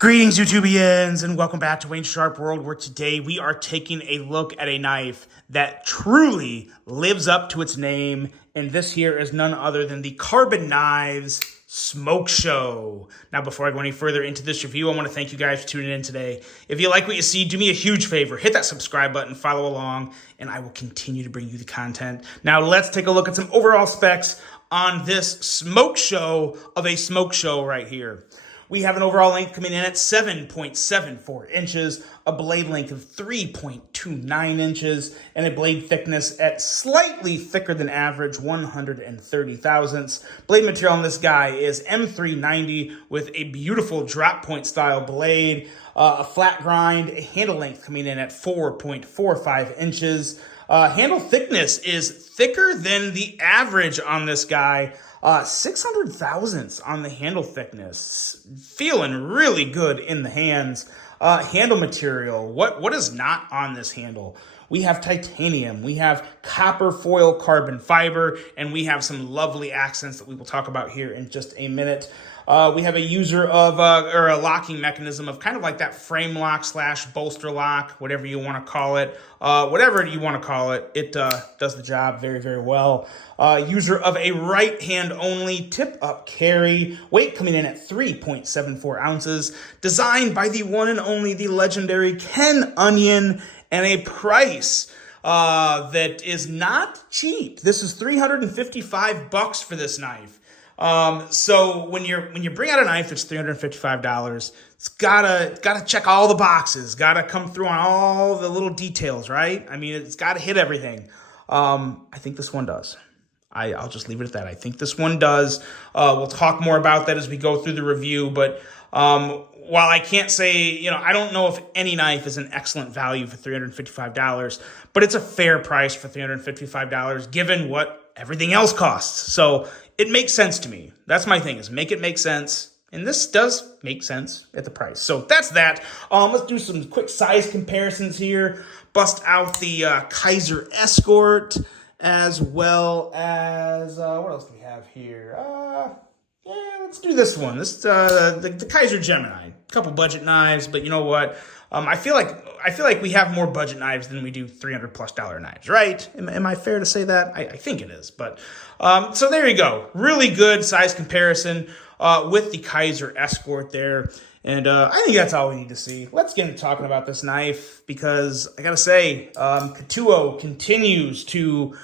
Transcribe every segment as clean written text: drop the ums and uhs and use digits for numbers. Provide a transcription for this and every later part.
Greetings, YouTubians, and welcome back to Wayne Sharp World, where today we are taking a look at a knife that truly lives up to its name, and this here is none other than the Carbon Knives Smoke Show. Now, before I go any further into this review, I want to thank you guys for tuning in today. If you like what you see, do me a huge favor. Hit that subscribe button, follow along, and I will continue to bring you the content. Now, let's take a look at some overall specs on this smoke show of a smoke show right here. We have an overall length coming in at 7.74 inches, a blade length of 3.29 inches, and a blade thickness at slightly thicker than average, 130 thousandths. Blade material on this guy is M390 with a beautiful drop point style blade, a flat grind, a handle length coming in at 4.45 inches. Handle thickness is thicker than the average on this guy. 600 thousandths on the handle thickness. Feeling really good in the hands. Handle material. What is not on this handle? We have titanium, we have copper foil carbon fiber, and we have some lovely accents that we will talk about here in just a minute. We have a user of, or a locking mechanism of kind of like that frame lock slash bolster lock, whatever you want to call it. Whatever you want to call it, it does the job very, very well. User of a right hand only tip up carry, weight coming in at 3.74 ounces, designed by the one and only, the legendary Ken Onion, and a price that is not cheap. This is $355 for this knife. So when you bring out a knife that's $355, it's gotta check all the boxes, gotta come through on all the little details, right? I mean, it's gotta hit everything. I think this one does. I'll just leave it at that. I think this one does. We'll talk more about that as we go through the review, but while I can't say, I don't know if any knife is an excellent value for $355, but it's a fair price for $355 given what everything else costs. So it makes sense to me. That's my thing, is make it make sense. And this does make sense at the price. So that's that. Let's do some quick size comparisons here. Bust out the Kizer Escort, as well as, what else do we have here? Yeah, let's do this one. This the Kizer Gemini. A couple budget knives, but you know what? I feel like we have more budget knives than we do $300+ knives, right? Am I fair to say that? I think it is. But so there you go. Really good size comparison with the Kizer Escort there. And I think that's all we need to see. Let's get into talking about this knife, because I gotta say, Kutuo continues to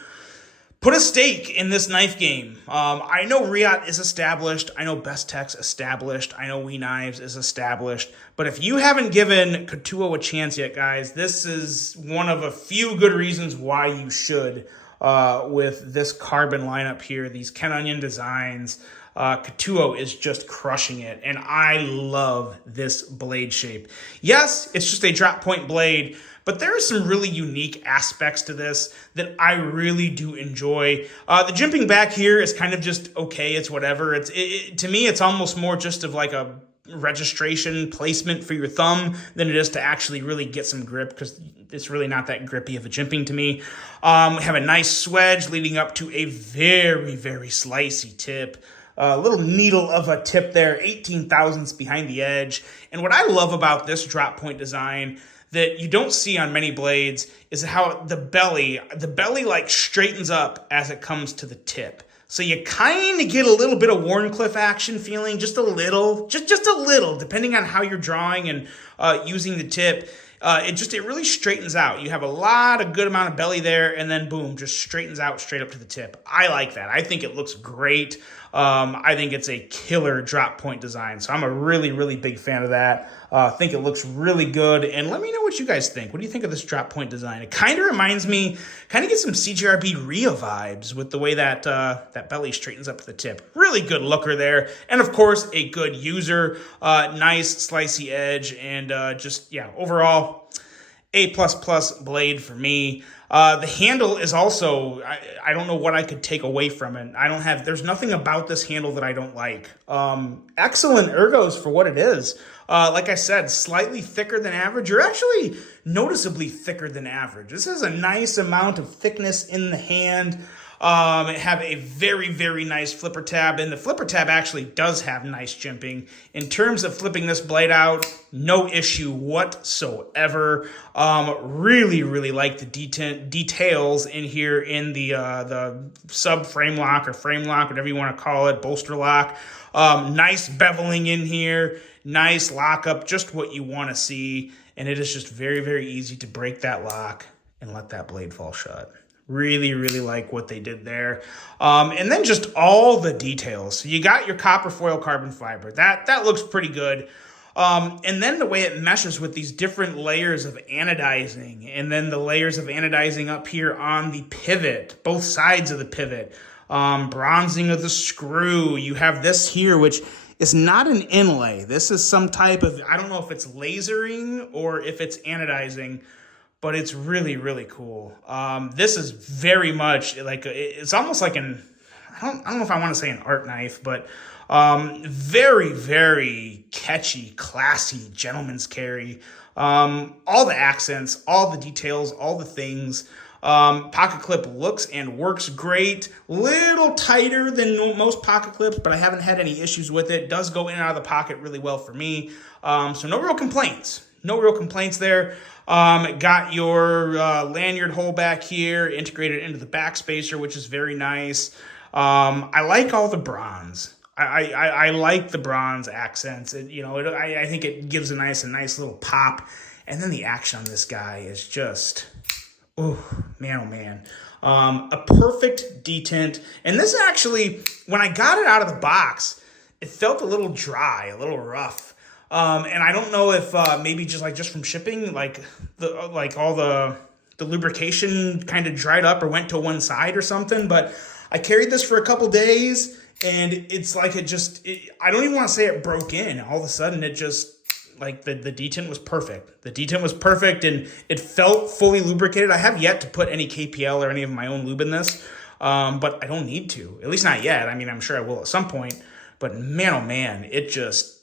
put a stake in this knife game. I know Reate is established. I know Bestex established. I know We Knives is established. But if you haven't given Kutuo a chance yet, guys, this is one of a few good reasons why you should with this carbon lineup here, these Ken Onion designs. Kutuo is just crushing it, and I love this blade shape. Yes, it's just a drop point blade, but there are some really unique aspects to this that I really do enjoy. The jimping back here is kind of just okay. It's whatever. To me, it's almost more just of like a registration placement for your thumb than it is to actually really get some grip, because it's really not that grippy of a jimping to me. We have a nice swedge leading up to a very, very slicey tip. A little needle of a tip there, 18 thousandths behind the edge. And what I love about this drop point design that you don't see on many blades is how the belly like straightens up as it comes to the tip. So you kind of get a little bit of Wharncliffe action feeling, just a little, just a little, depending on how you're drawing and using the tip. It really straightens out. You have a good amount of belly there, and then boom, just straightens out straight up to the tip. I like that. I think it looks great. I think it's a killer drop point design. So I'm a really, really big fan of that. I think it looks really good. And let me know what you guys think. What do you think of this drop point design? It kind of reminds me, gets some CJRB Rhea vibes with the way that that belly straightens up to the tip. Really good looker there. And of course, a good user. Nice slicey edge. And overall, A++ blade for me. The handle is also, I don't know what I could take away from it. There's nothing about this handle that I don't like. Excellent ergos for what it is. Like I said, slightly thicker than average, or actually noticeably thicker than average. This is a nice amount of thickness in the hand. Have a very, very nice flipper tab, and the flipper tab actually does have nice jimping. In terms of flipping this blade out, no issue whatsoever. Really, really like the details in here in the sub frame lock or frame lock, whatever you want to call it, bolster lock. Nice beveling in here, nice lockup, just what you want to see, and it is just very, very easy to break that lock and let that blade fall shut. Really, really like what they did there. And then just all the details. So you got your copper foil carbon fiber. That looks pretty good. And then the way it meshes with these different layers of anodizing, and then the layers of anodizing up here on the pivot, both sides of the pivot. Bronzing of the screw. You have this here, which is not an inlay. This is some type of, I don't know if it's lasering or if it's anodizing, but it's really, really cool. This is very much like, it's almost like an, I don't know if I want to say an art knife, but very, very catchy, classy, gentleman's carry. All the accents, all the details, all the things. Pocket clip looks and works great. Little tighter than most pocket clips, but I haven't had any issues with it. Does go in and out of the pocket really well for me. So no real complaints. No real complaints there. Got your lanyard hole back here, integrated into the back spacer, which is very nice. I like all the bronze. I like the bronze accents. I think it gives a nice little pop. And then the action on this guy is just, oh man. A perfect detent. And this actually, when I got it out of the box, it felt a little dry, a little rough. And I don't know if maybe just from shipping, all the lubrication kind of dried up or went to one side or something. But I carried this for a couple days, and it's like I don't even want to say it broke in. All of a sudden, it just, like, the detent was perfect. The detent was perfect, and it felt fully lubricated. I have yet to put any KPL or any of my own lube in this, but I don't need to. At least not yet. I mean, I'm sure I will at some point. But man, oh man, it just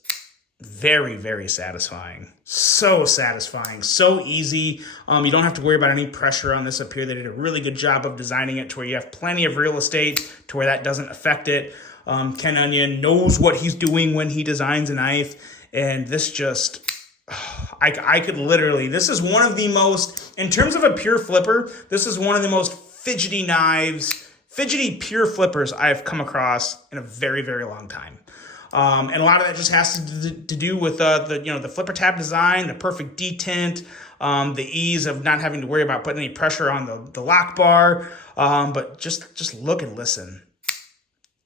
very, very satisfying. So satisfying. So easy. You don't have to worry about any pressure on this up here. They did a really good job of designing it to where you have plenty of real estate to where that doesn't affect it. Ken Onion knows what he's doing when he designs a knife. And this just, I could literally, this is one of the most, in terms of a pure flipper, this is one of the most fidgety pure flippers I've come across in a very, very long time. And a lot of that just has to do with the flipper tab design, the perfect detent, the ease of not having to worry about putting any pressure on the lock bar. But just look and listen.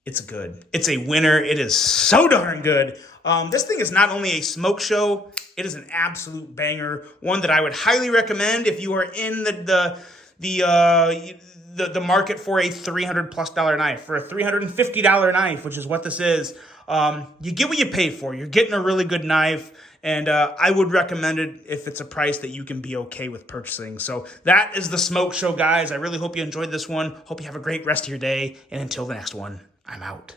It's good. It's a winner. It is so darn good. This thing is not only a smoke show, it is an absolute banger. One that I would highly recommend if you are in the market for a $300+ knife, for a $350 knife, which is what this is. You get what you pay for. You're getting a really good knife, and I would recommend it if it's a price that you can be okay with purchasing. So that is the Smoke Show, guys. I really hope you enjoyed this one. Hope you have a great rest of your day, and until the next one, I'm out.